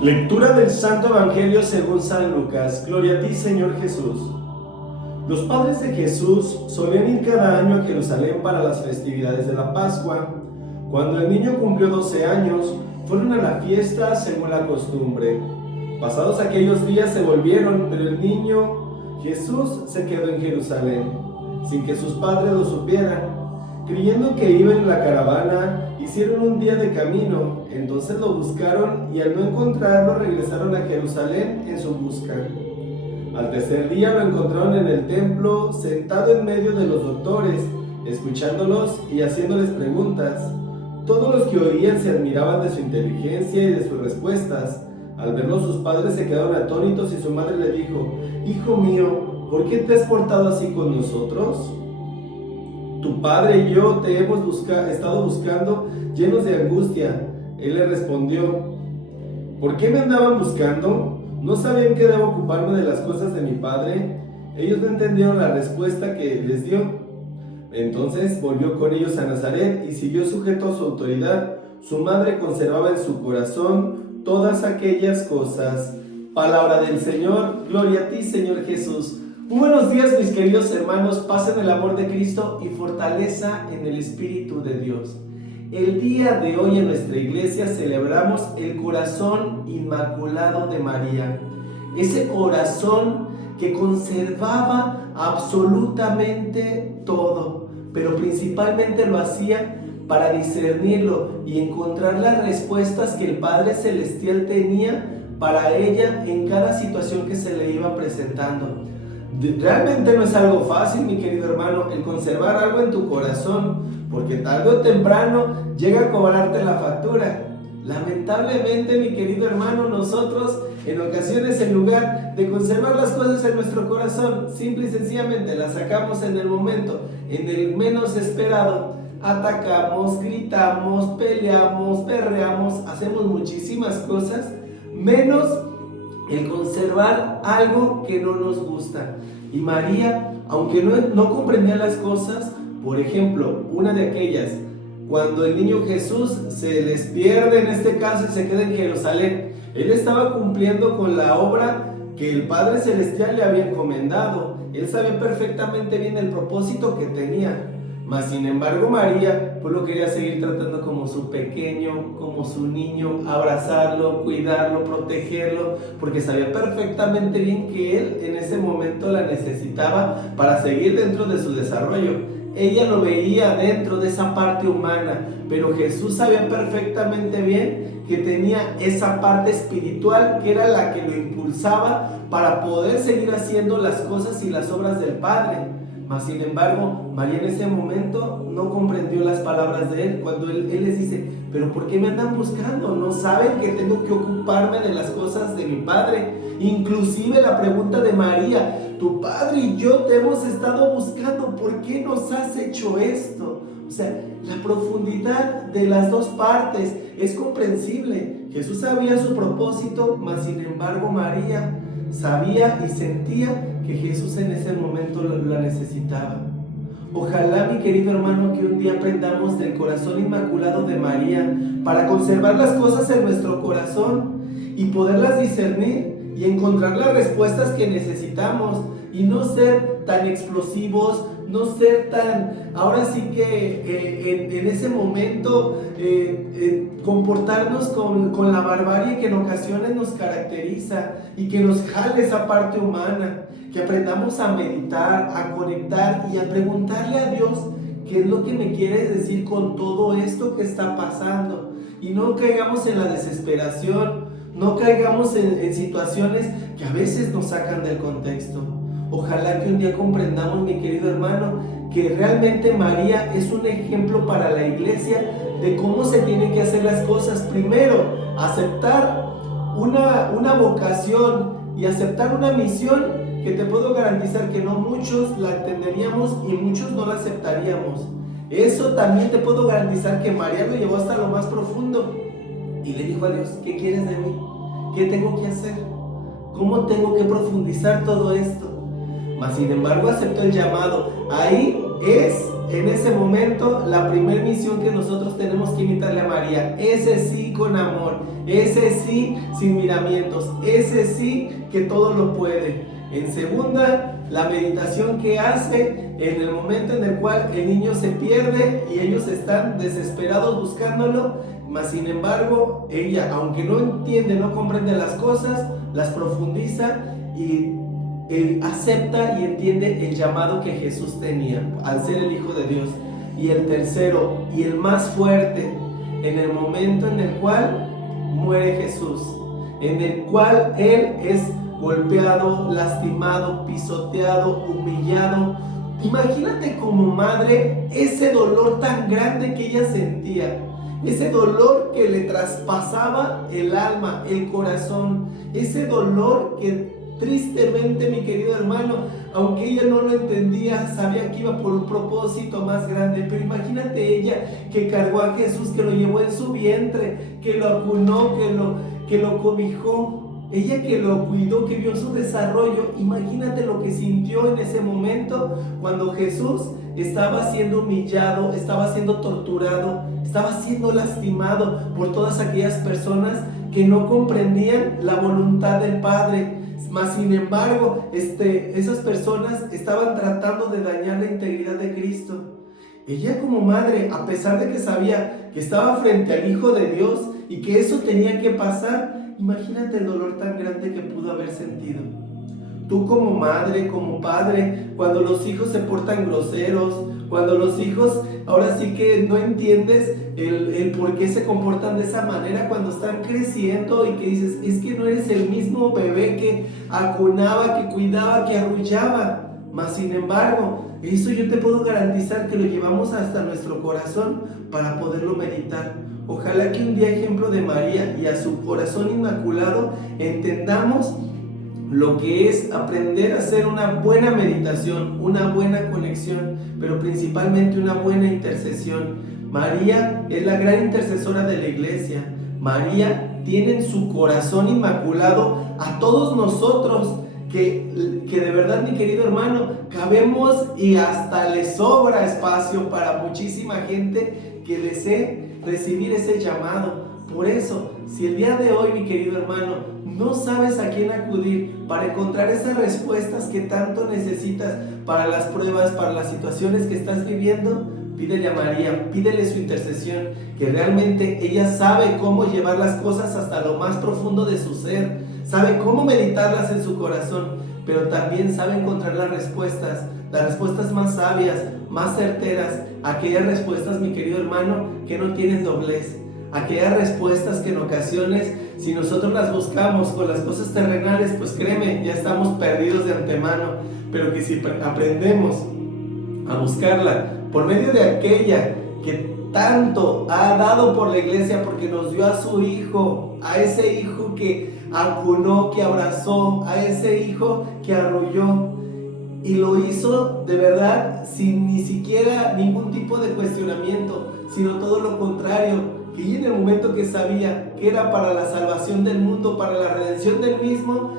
Lectura del Santo Evangelio según San Lucas. Gloria a ti, Señor Jesús. Los padres de Jesús solían ir cada año a Jerusalén para las festividades de la Pascua. Cuando el niño cumplió 12 años, fueron a la fiesta según la costumbre. Pasados aquellos días se volvieron, pero el niño Jesús se quedó en Jerusalén, sin que sus padres lo supieran. Creyendo que iba en la caravana, hicieron un día de camino. Entonces lo buscaron y al no encontrarlo regresaron a Jerusalén en su busca. Al tercer día lo encontraron en el templo, sentado en medio de los doctores, escuchándolos y haciéndoles preguntas. Todos los que oían se admiraban de su inteligencia y de sus respuestas. Al verlo sus padres se quedaron atónitos y su madre le dijo: «Hijo mío, ¿por qué te has portado así con nosotros? Tu padre y yo te hemos estado buscando llenos de angustia». Él le respondió: «¿Por qué me andaban buscando? ¿No sabían que debo ocuparme de las cosas de mi padre?». Ellos no entendieron la respuesta que les dio. Entonces volvió con ellos a Nazaret y siguió sujeto a su autoridad. Su madre conservaba en su corazón todas aquellas cosas. Palabra del Señor. Gloria a ti, Señor Jesús. Muy buenos días, mis queridos hermanos. Paz en el amor de Cristo y fortaleza en el Espíritu de Dios. El día de hoy en nuestra iglesia celebramos el corazón inmaculado de María. Ese corazón que conservaba absolutamente todo, pero principalmente lo hacía para discernirlo y encontrar las respuestas que el Padre Celestial tenía para ella en cada situación que se le iba presentando. Realmente no es algo fácil, mi querido hermano, el conservar algo en tu corazón, porque tarde o temprano llega a cobrarte la factura. Lamentablemente, mi querido hermano, nosotros en ocasiones, en lugar de conservar las cosas en nuestro corazón, simple y sencillamente las sacamos en el momento, en el menos esperado. Atacamos, gritamos, peleamos, perreamos, hacemos muchísimas cosas, menos el conservar algo que no nos gusta. Y María, aunque no comprendía las cosas, por ejemplo, una de aquellas, cuando el niño Jesús se les pierde, en este caso, y se queda en Jerusalén, él estaba cumpliendo con la obra que el Padre Celestial le había encomendado. Él sabía perfectamente bien el propósito que tenía. Mas sin embargo María pues lo quería seguir tratando como su pequeño, como su niño, abrazarlo, cuidarlo, protegerlo, porque sabía perfectamente bien que él en ese momento la necesitaba para seguir dentro de su desarrollo. Ella lo veía dentro de esa parte humana, pero Jesús sabía perfectamente bien que tenía esa parte espiritual que era la que lo impulsaba para poder seguir haciendo las cosas y las obras del Padre. Mas sin embargo, María en ese momento no comprendió las palabras de él cuando él les dice: «¿Pero por qué me andan buscando? ¿No saben que tengo que ocuparme de las cosas de mi Padre?». Inclusive la pregunta de María: «Tu Padre y yo te hemos estado buscando, ¿por qué nos has hecho esto?». O sea, la profundidad de las dos partes es comprensible. Jesús sabía su propósito, mas sin embargo María sabía y sentía que Jesús en ese momento la necesitaba. Ojalá, mi querido hermano, que un día aprendamos del corazón inmaculado de María para conservar las cosas en nuestro corazón y poderlas discernir y encontrar las respuestas que necesitamos y no ser tan explosivos, no ser tan, ahora sí que en ese momento comportarnos con la barbarie que en ocasiones nos caracteriza y que nos jale esa parte humana, que aprendamos a meditar, a conectar y a preguntarle a Dios qué es lo que me quieres decir con todo esto que está pasando, y no caigamos en la desesperación, no caigamos en situaciones que a veces nos sacan del contexto. Ojalá que un día comprendamos, mi querido hermano, que realmente María es un ejemplo para la iglesia de cómo se tienen que hacer las cosas. Primero, aceptar una vocación y aceptar una misión que te puedo garantizar que no muchos la entenderíamos y muchos no la aceptaríamos. Eso también te puedo garantizar que María lo llevó hasta lo más profundo y le dijo a Dios: «¿Qué quieres de mí? ¿Qué tengo que hacer? ¿Cómo tengo que profundizar todo esto?». Mas sin embargo aceptó el llamado. Ahí es, en ese momento, la primera misión que nosotros tenemos que imitarle a María. Ese sí con amor, ese sí sin miramientos, ese sí que todo lo puede. En segunda, la meditación que hace en el momento en el cual el niño se pierde y ellos están desesperados buscándolo, mas sin embargo ella, aunque no entiende, no comprende las cosas, las profundiza y acepta y entiende el llamado que Jesús tenía al ser el Hijo de Dios. Y el tercero y el más fuerte, en el momento en el cual muere Jesús, en el cual Él es golpeado, lastimado, pisoteado, humillado. Imagínate como madre ese dolor tan grande que ella sentía, ese dolor que le traspasaba el alma, el corazón, ese dolor que tristemente, mi querido hermano, aunque ella no lo entendía, sabía que iba por un propósito más grande. Pero imagínate ella que cargó a Jesús, que lo llevó en su vientre, que lo acunó, que lo cobijó. Ella que lo cuidó, que vio su desarrollo. Imagínate lo que sintió en ese momento cuando Jesús estaba siendo humillado, estaba siendo torturado, estaba siendo lastimado por todas aquellas personas que no comprendían la voluntad del Padre. Mas sin embargo, esas personas estaban tratando de dañar la integridad de Cristo. Ella como madre, a pesar de que sabía que estaba frente al Hijo de Dios y que eso tenía que pasar, imagínate el dolor tan grande que pudo haber sentido. Tú como madre, como padre, cuando los hijos se portan groseros, cuando los hijos ahora sí que no entiendes el por qué se comportan de esa manera cuando están creciendo y que dices, es que no eres el mismo bebé que acunaba, que cuidaba, que arrullaba. Mas sin embargo, eso yo te puedo garantizar que lo llevamos hasta nuestro corazón para poderlo meditar. Ojalá que un día, ejemplo de María y a su corazón inmaculado, entendamos lo que es aprender a hacer una buena meditación, una buena conexión, pero principalmente una buena intercesión. María es la gran intercesora de la iglesia. María tiene en su corazón inmaculado a todos nosotros que de verdad, mi querido hermano, cabemos y hasta le sobra espacio para muchísima gente que desee recibir ese llamado. Por eso, si el día de hoy, mi querido hermano, no sabes a quién acudir para encontrar esas respuestas que tanto necesitas para las pruebas, para las situaciones que estás viviendo, pídele a María, pídele su intercesión, que realmente ella sabe cómo llevar las cosas hasta lo más profundo de su ser, sabe cómo meditarlas en su corazón, pero también sabe encontrar las respuestas más sabias, más certeras, aquellas respuestas, mi querido hermano, que no tienen doblez. Aquellas respuestas que en ocasiones, si nosotros las buscamos con las cosas terrenales, pues créeme, ya estamos perdidos de antemano. Pero que si aprendemos a buscarla por medio de aquella que tanto ha dado por la iglesia, porque nos dio a su hijo, a ese hijo que acunó, que abrazó, a ese hijo que arrulló, y lo hizo de verdad sin ni siquiera ningún tipo de cuestionamiento, sino todo lo contrario. Y en el momento que sabía que era para la salvación del mundo, para la redención del mismo,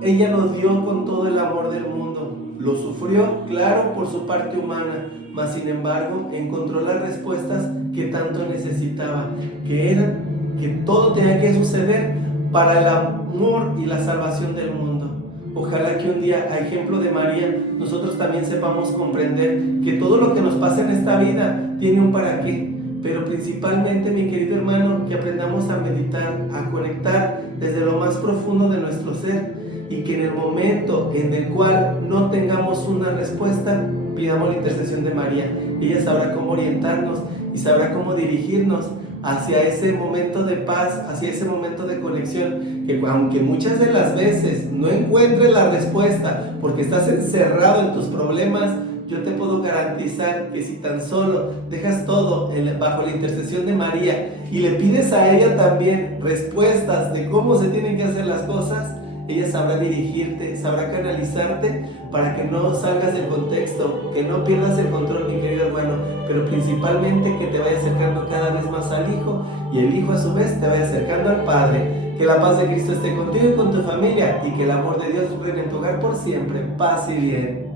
ella lo dio con todo el amor del mundo. Lo sufrió, claro, por su parte humana, mas sin embargo encontró las respuestas que tanto necesitaba, que eran que todo tenía que suceder para el amor y la salvación del mundo. Ojalá que un día, a ejemplo de María, nosotros también sepamos comprender que todo lo que nos pasa en esta vida tiene un para qué. Pero principalmente, mi querido hermano, que aprendamos a meditar, a conectar desde lo más profundo de nuestro ser, y que en el momento en el cual no tengamos una respuesta, pidamos la intercesión de María. Ella sabrá cómo orientarnos y sabrá cómo dirigirnos hacia ese momento de paz, hacia ese momento de conexión, que aunque muchas de las veces no encuentres la respuesta porque estás encerrado en tus problemas, yo te puedo garantizar que si tan solo dejas todo bajo la intercesión de María y le pides a ella también respuestas de cómo se tienen que hacer las cosas, ella sabrá dirigirte, sabrá canalizarte para que no salgas del contexto, que no pierdas el control, mi querido hermano, pero principalmente que te vaya acercando cada vez más al Hijo y el Hijo a su vez te vaya acercando al Padre. Que la paz de Cristo esté contigo y con tu familia y que el amor de Dios reine en tu hogar por siempre. Paz y bien.